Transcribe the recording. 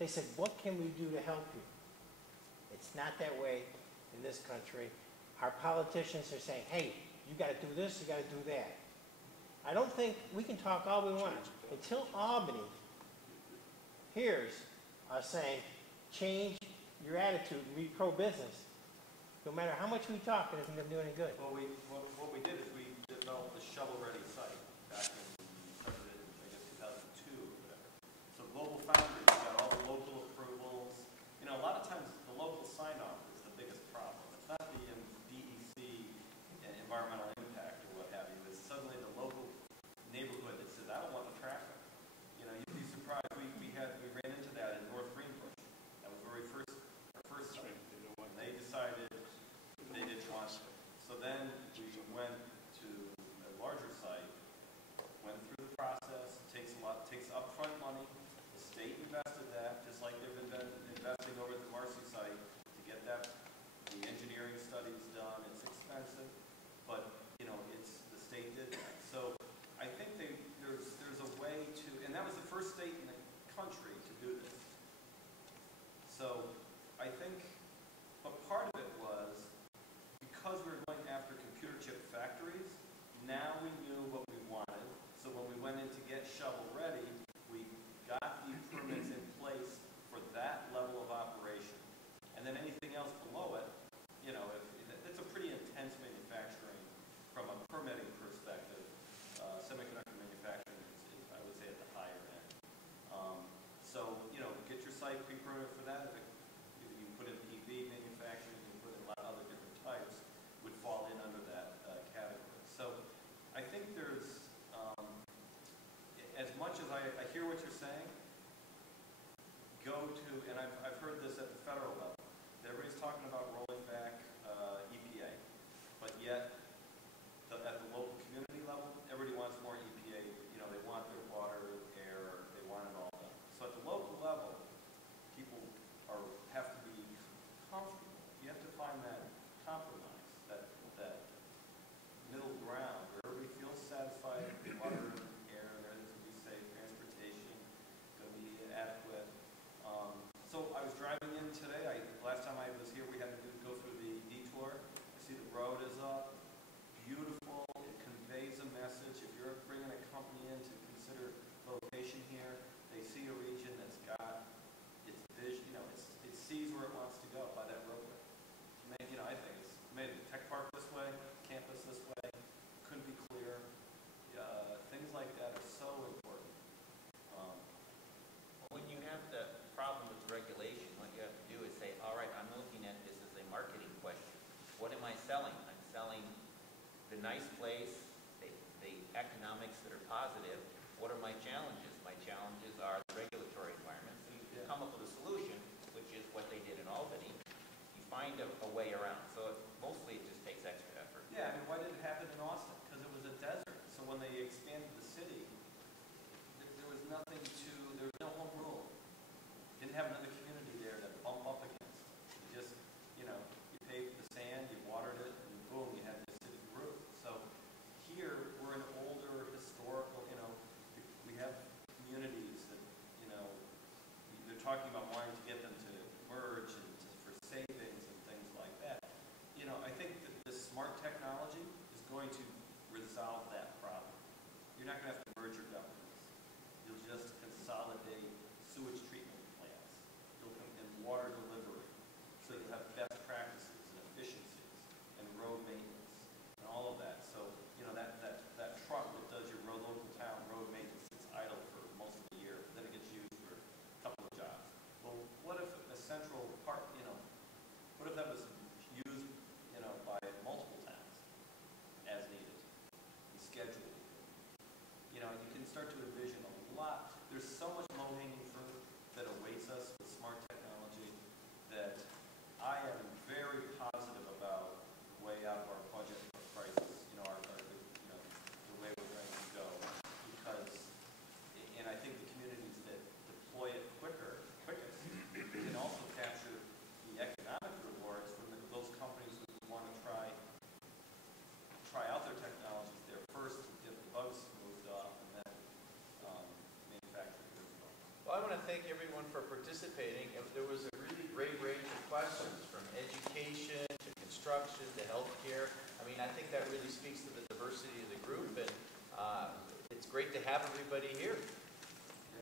They said, what can we do to help you? It's not that way in this country. Our politicians are saying, hey, you got to do this, you got to do that. I don't think we can talk all we want. Until Albany hears us saying, change your attitude and be pro-business, no matter how much we talk, it isn't going to do any good. Well, what we did is we developed the shovel-ready site back in, I guess, 2002 or whatever. So Global Foundry got all the local approvals. You know, a lot of times the local sign-off is the biggest problem. It's not the DEC environmental impact or what have you. It's suddenly the local neighborhood that says, I don't want the traffic. You know, you'd be surprised. We ran into that in North Greenbush. That was our first site. And they decided they didn't want it. So then we went to a larger site, went through the process, takes upfront money. The state invested that, just like they've been investing over at the Marcy site to get the engineering studies done. It's expensive, but you know, the state did that. So I think there's a way to, and that was the first state in the country to do this. So I think, but part of it was because we were going after computer chip factories, now we knew what we wanted. So when we went in to get shovel ready, we got the permits in place for that level of operation. And then anything else below it, you know, it's a pretty intense manufacturing from a permitting perspective. Semiconductor manufacturing is, I would say, at the higher end. So, you know, get your site pre-permitted for that. If you put in EV manufacturing, you put in a lot of other different types, would fall in under that category. So I think there's, as much as I hear what you're saying, and I've heard this at the federal level, everybody's talking about rolling back EPA, but yet at the local community level, everybody wants more EPA. You know, they want their water, air, they want it all done. So at the local level, people have to be comfortable. You have to find that compromise, that middle ground where everybody feels satisfied, water, air, everything's going to be safe, transportation going to be adequate. So I was driving in today. Last time I was here, we had to go through the detour. I see the road is up. Beautiful. It conveys a message. If you're bringing a company in to consider location here, they see a region that's got its vision. You know, it sees where it wants to go by that roadway. You know, I think it's made the tech park this way, campus this way. Couldn't be clearer. Things like that are so important. When you have the problem with regulation, what you have to do is say, all right, I'm looking at this as a marketing question. What am I selling? I'm selling the nice place, the economics that are positive. What are my challenges? My challenges are the regulatory environment. So you come up with a solution, which is what they did in Albany. You find a way around. So mostly it just takes extra effort. Yeah, I mean, why did it happen in Austin? Because it was a desert. So when they expanded the city, there was nothing there was no home rule. Didn't have another community there to bump up against. You just, you know, you paved the sand, you watered it, and boom, you had this city grew. So here, we're an older, historical, you know, we have communities that, you know, they're talking about wanting to get them to merge and for savings and things like that. You know, I think that this smart technology is going to resolve that problem. You're not going to have to merge your governments. You'll just consolidate sewage treatment plants. You'll come in water delivery. So you'll have best practices and efficiencies and road maintenance and all of that. So, you know, that truck that does your local town road maintenance sits idle for most of the year. Then it gets used for a couple of jobs. Well, what if a central part, you know, what if that was used, you know, by multiple towns as needed and scheduled? You know, you can start to envision a lot. There's so much low-hanging fruit that awaits us with smart technology. to thank everyone for participating. There was a really great range of questions, from education to construction to healthcare. I mean, I think that really speaks to the diversity of the group, and it's great to have everybody here.